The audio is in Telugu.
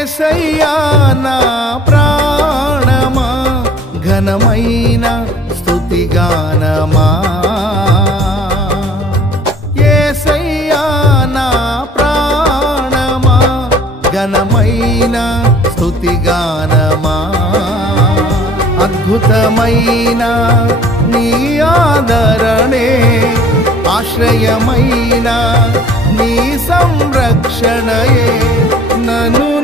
యేసయ్యా నా ప్రాణమా ఘనమైన స్తుతిగానమా యేసయ్యా నా ప్రాణమా ఘనమైన స్తుతిగానమా అద్భుతమైన నీ ఆదరణే ఆశ్రయమైన నీ సంరక్షణయే నన్ను